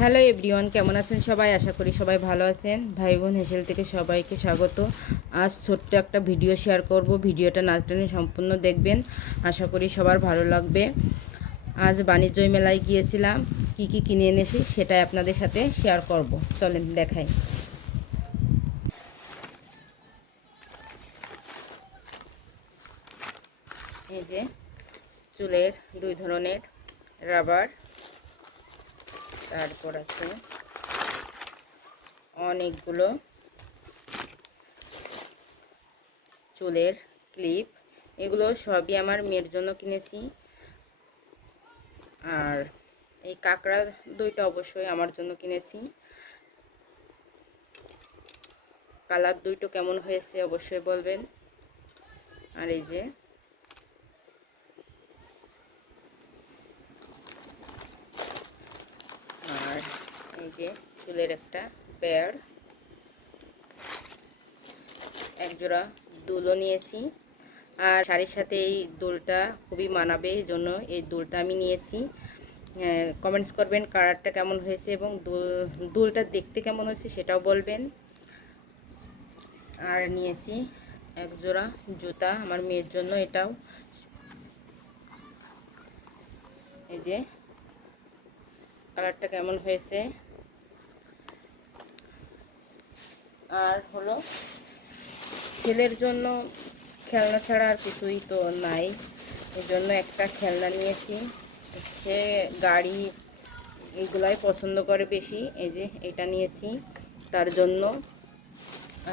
Hello everyone, কেমন আছেন সবাই? আশা করি সবাই ভালো আছেন। ভাই বোন হেসেল থেকে সবাইকে স্বাগত। আজ ছোট্ট একটা ভিডিও শেয়ার করব। ভিডিওটা না টেনে সম্পূর্ণ দেখবেন, আশা করি সবার ভালো লাগবে। আজ বাণিজ্য মেলায় গিয়েছিলাম, কি কি কিনে এনেছি সেটাই আপনাদের সাথে শেয়ার করব। চলেন দেখাই। এই যে চুলের দুই ধরনের রাবার, তারপর আছে অনেকগুলো চুলের ক্লিপ। এগুলো সবই আমার মেয়ের জন্য কিনেছি। আর এই কাঁকড়া দুইটা অবশ্যই আমার জন্য কিনেছি। কালার দুইটো কেমন হয়েছে অবশ্যই বলবেন। আর এই যে আর এই যে চুলের একটা পেয়ার, একজোড়া দুলও নিয়েছি। আর শাড়ির সাথে এই দুলটা খুবই মানাবে, এই জন্য এই দুলটা আমি নিয়েছি। কমেন্টস করবেন কালারটা কেমন হয়েছে এবং দুলটা দেখতে কেমন হয়েছে সেটাও বলবেন। আর নিয়েছি একজোড়া জুতা আমার মেয়ের জন্য, এটাও এই যে কালারটা কেমন হয়েছে। আর হলো ছেলের জন্য খেলনা ছাড়া আর কিছুই তো নাই, এই জন্য একটা খেলনা নিয়েছি। সে গাড়ি এইগুলাই পছন্দ করে বেশি, এই যে এটা নিয়েছি তার জন্য।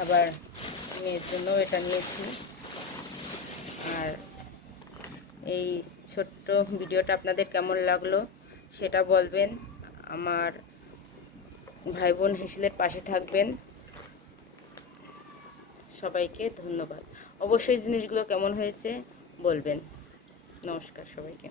আবার মেয়ের জন্য এটা নিয়েছি। আর এই ছোট্ট ভিডিওটা আপনাদের কেমন লাগলো সেটা বলবেন। আমার ভাই বোন হেসেলের পাশে থাকবেন। সবাইকে ধন্যবাদ। অবশ্যই জিনিসগুলো কেমন হয়েছে বলবেন। নমস্কার সবাইকে।